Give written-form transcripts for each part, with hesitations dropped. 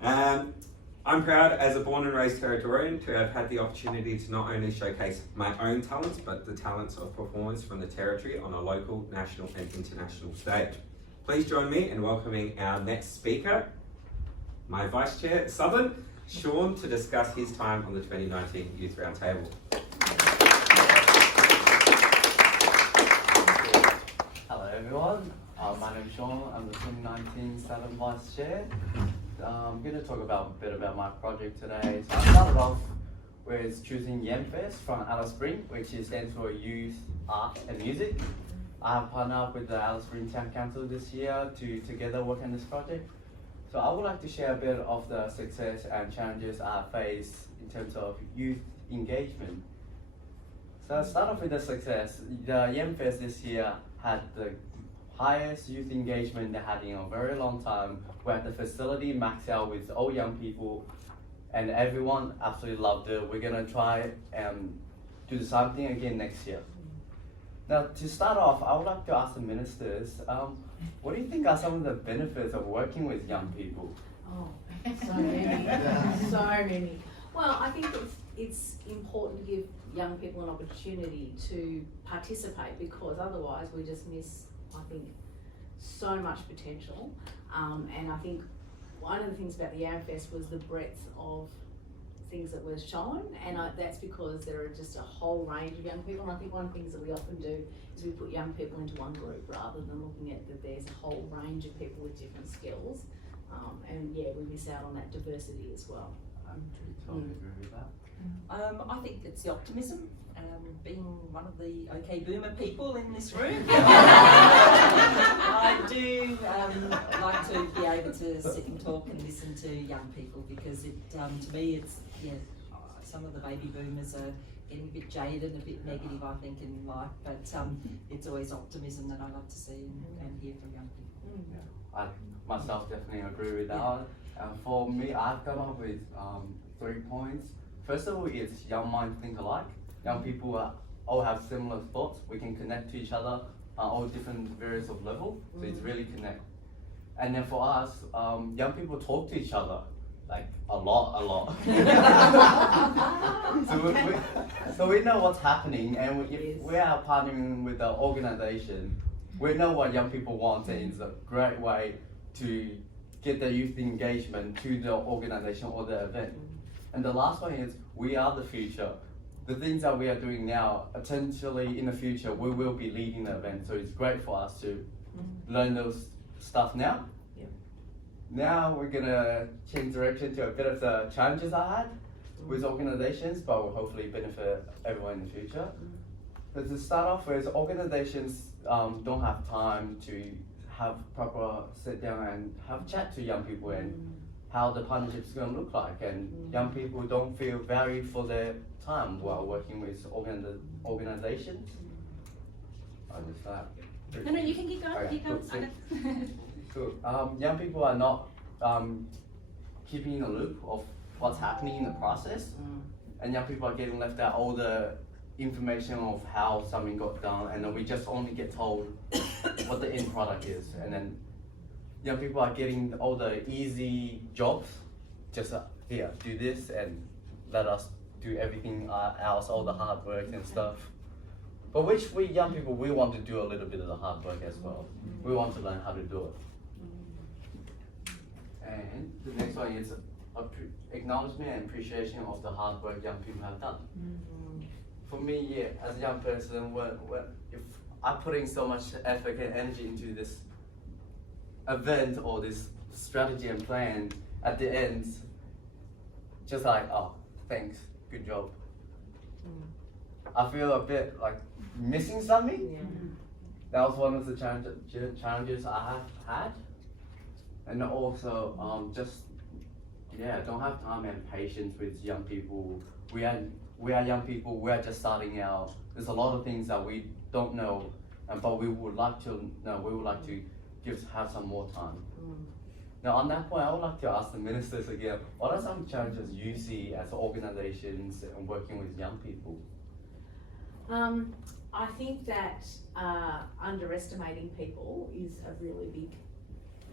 I'm proud as a born and raised Territorian to have had the opportunity to not only showcase my own talents, but the talents of performers from the Territory on a local, national and international stage. Please join me in welcoming our next speaker, my Vice Chair, Southern, Sean, to discuss his time on the 2019 Youth Roundtable. Hello everyone, my name is Sean, I'm the 2019 Southern Vice Chair. I'm going to talk a bit about my project today. So I started off with choosing YAMFest from Alice Spring, which stands for Youth, Art and Music. I have partnered up with the Alice Spring Town Council this year to together work on this project. So I would like to share a bit of the success and challenges I have faced in terms of youth engagement. So I'll start off with the success. The YAMFest this year had the highest youth engagement they had in a very long time. We had the facility maxed out with all young people and everyone absolutely loved it. We're gonna try and do the same thing again next year. Now to start off, I would like to ask the ministers, what do you think are some of the benefits of working with young people? Oh, so many, so many. Well, I think it's important to give young people an opportunity to participate, because otherwise we just miss, I think, so much potential. And I think one of the things about the YAMFest was the breadth of things that were shown, and that's because there are just a whole range of young people. And I think one of the things that we often do is we put young people into one group rather than looking at that there's a whole range of people with different skills. And yeah, we miss out on that diversity as well. I totally agree with that. I think it's the optimism. Being one of the OK Boomer people in this room, I do like to be able to sit and talk and listen to young people, because it, to me, it's, some of the baby boomers are getting a bit jaded, a bit negative, I think, in life, but it's always optimism that I love to see and hear from young people. Yeah, I myself definitely agree with that. For me, I've come up with 3 points. First of all, it's young minds think alike. Young people all have similar thoughts. We can connect to each other all different various of level, so it's really connect. And then for us, young people talk to each other like a lot. So we know what's happening, and if we are partnering with the organization, we know what young people want, and it's a great way to get the youth engagement to the organization or the event. And the last one is, we are the future. The things that we are doing now, potentially in the future, we will be leading the event. So it's great for us to learn those stuff now. Now we're gonna change direction to a bit of the challenges I had with organizations, but will hopefully benefit everyone in the future. But to start off with, organizations don't have time to have proper sit down and have chat to young people and how the partnership is going to look like, and young people don't feel valued for their time while working with organizations. I just thought. No, you can keep going. Keep going. So, young people are not keeping in the loop of what's happening in the process, and young people are getting left out all the information of how something got done, and then we just only get told what the end product is, and then young people are getting all the easy jobs, just here, do this and let us do everything else, all the hard work and stuff. But which we young people, we want to do a little bit of the hard work as well. We want to learn how to do it. And the next one is acknowledgement and appreciation of the hard work young people have done. For me, as a young person, if I'm putting so much effort and energy into this event or this strategy and plan, at the end, just like, oh, thanks, good job. I feel a bit like missing something. That was one of the challenges I have had. And also, don't have time and patience with young people. We are young people, we are just starting out. There's a lot of things that we don't know, but we would like to know, we would like to have some more time. Now on that point, I would like to ask the ministers again, what are some challenges you see as organizations and working with young people? I think that underestimating people is a really big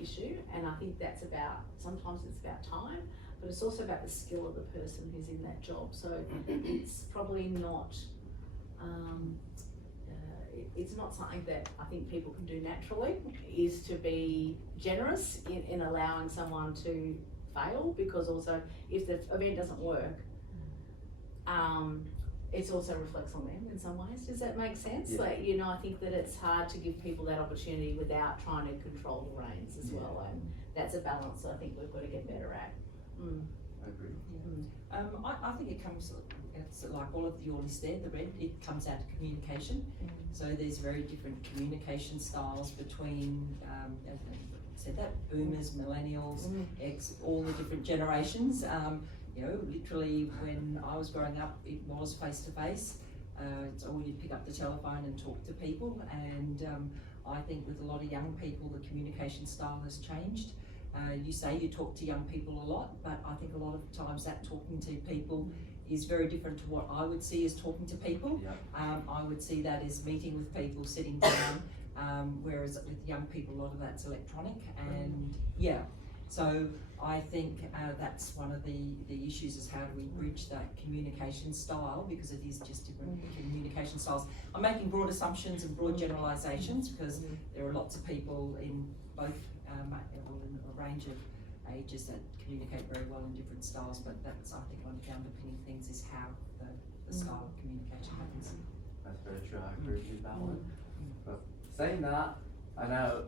issue, and I think that's about, sometimes it's about time, but it's also about the skill of the person who's in that job. So it's probably not, it's not something that I think people can do naturally, is to be generous in allowing someone to fail, because also if the event doesn't work, it also reflects on them in some ways. Does that make sense? Yeah. Like, you know, I think that it's hard to give people that opportunity without trying to control the reins as well, and that's a balance that I think we've got to get better at. I agree. I think it comes, it's like all of your list there, the red, it comes out of communication. So there's very different communication styles between, as I said that, boomers, millennials, X, all the different generations. You know, literally when I was growing up, it was face to face. So you'd pick up the telephone and talk to people, and I think with a lot of young people, the communication style has changed. You say you talk to young people a lot, but I think a lot of times that talking to people is very different to what I would see as talking to people. I would see that as meeting with people, sitting down, whereas with young people, a lot of that's electronic, and yeah. So I think that's one of the issues, is how do we bridge that communication style, because it is just different communication styles. I'm making broad assumptions and broad generalisations, because there are lots of people in both, in a range of ages that communicate very well in different styles, but that's, I think, one of the underpinning things is how the style of communication happens. That's very true. I agree with that one. But saying that, I know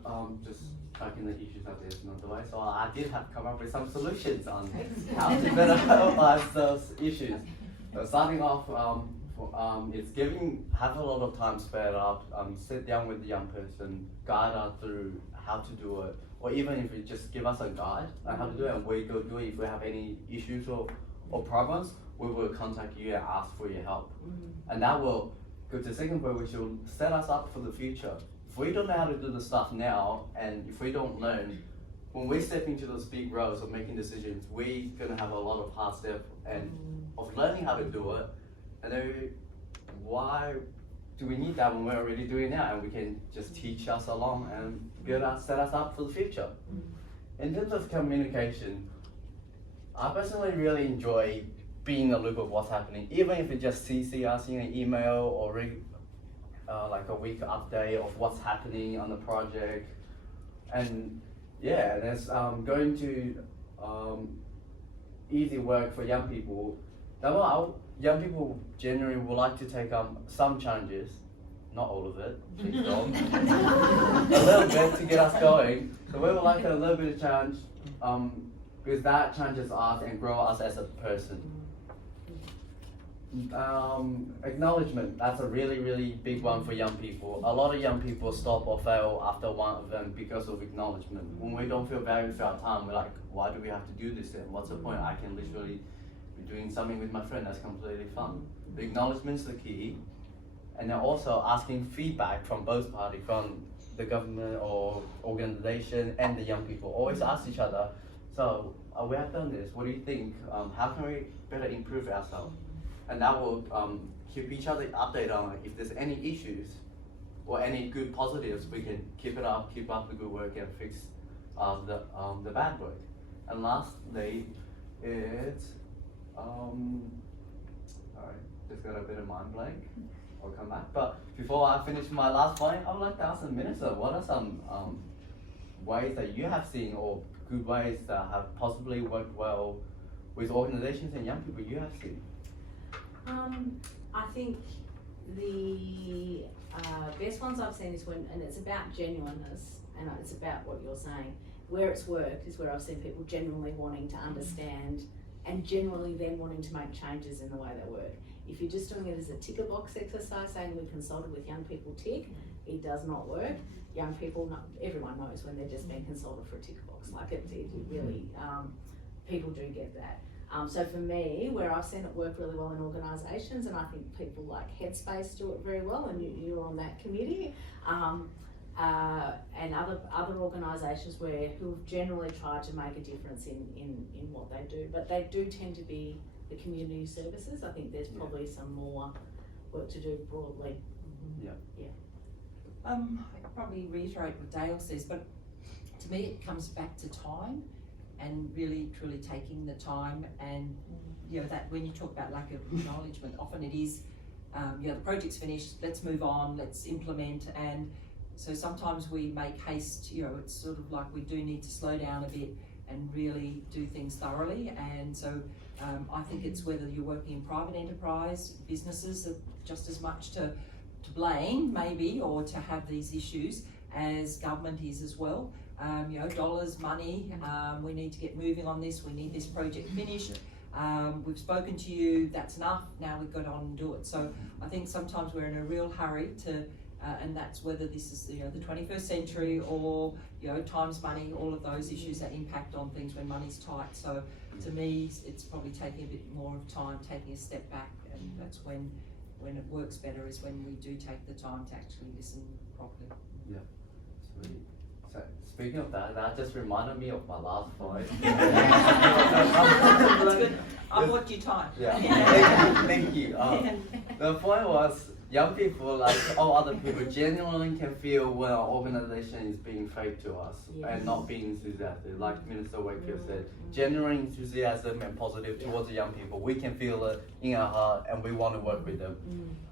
just taking the issues out there is not the way, so I did have to come up with some solutions on how to better analyze those issues. So starting off, it's have a lot of time spared out, sit down with the young person, guide her through how to do it, or even if you just give us a guide on how to do it, and we go do it. If we have any issues or problems, we will contact you and ask for your help. And that will go to the second point, which will set us up for the future. If we don't know how to do the stuff now, and if we don't learn, when we step into those big roles of making decisions, we're gonna have a lot of hard step and of learning how to do it. And then why do we need that when we're already doing that, and we can just teach us along and set us up for the future? In terms of communication, I personally really enjoy being in the loop of what's happening, even if it just CC us in an email or like a week update of what's happening on the project. And yeah, there's going to easy work for young people. Young people generally would like to take some challenges, not all of it, please don't. A little bit to get us going. So we would like a little bit of challenge, because that challenges us and grow us as a person. Acknowledgement, that's a really, really big one for young people. A lot of young people stop or fail after one event because of acknowledgement. When we don't feel valued for our time, we're like, why do we have to do this then? What's the point? I can literally be doing something with my friend that's completely fun. The acknowledgement's the key. And then also asking feedback from both parties, from the government or organization and the young people. Always ask each other, so we have done this, what do you think? How can we better improve ourselves? And that will keep each other updated on if there's any issues or any good positives, we can keep up the good work and fix the bad work. And lastly, it's sorry, just got a bit of mind blank. I'll come back. But before I finish my last point, I would like to ask the minister, what are some ways that you have seen, or good ways that have possibly worked well with organizations and young people you have seen? I think the best ones I've seen is when, and it's about genuineness, and it's about what you're saying. Where it's worked is where I've seen people genuinely wanting to understand and generally then wanting to make changes in the way they work. If you're just doing it as a ticker box exercise, saying we consulted with young people tick, it does not work. Young people, everyone knows when they're just being consulted for a ticker box. Like it really, people do get that. So for me, where I've seen it work really well in organisations, and I think people like Headspace do it very well, and you're on that committee, and other organisations who have generally tried to make a difference in what they do, but they do tend to be the community services. I think there's probably some more work to do broadly. Yeah. I could probably reiterate what Dale says, but to me, it comes back to time and really truly taking the time, and you know that when you talk about lack of acknowledgement, often it is, you know, the project's finished, let's move on, let's implement, and so sometimes we make haste, you know, it's sort of like we do need to slow down a bit and really do things thoroughly. And so I think it's whether you're working in private enterprise, businesses are just as much to blame maybe, or to have these issues, as government is as well. You know, dollars, money, we need to get moving on this, we need this project finished. We've spoken to you, that's enough, now we've got to on and do it. So I think sometimes we're in a real hurry to, and that's whether this is, you know, the 21st century or, you know, time's money, all of those issues that impact on things when money's tight. So to me, it's probably taking a bit more of time, taking a step back, and that's when it works better, is when we do take the time to actually listen properly. Yeah, sweet. So speaking of that, that just reminded me of my last point. That's good. I've watched your time. Yeah, thank you. The point was, young people, like all other people, genuinely can feel when our organization is being fake to us and not being enthusiastic. Like Minister Wakefield said, genuine enthusiasm and positive towards the young people. We can feel it in our heart and we want to work with them.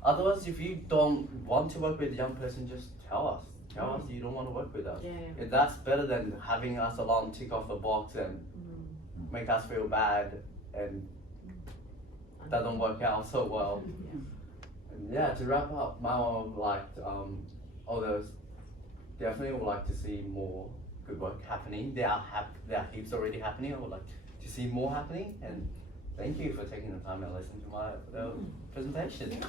Otherwise, if you don't want to work with a young person, just tell us. Tell us you don't want to work with us. If that's better than having us along tick off the box and make us feel bad and doesn't work out so well. And yeah, to wrap up, my mom would like others definitely would like to see more good work happening. There are heaps already happening. I would like to see more happening, and thank you for taking the time and listening to my presentation.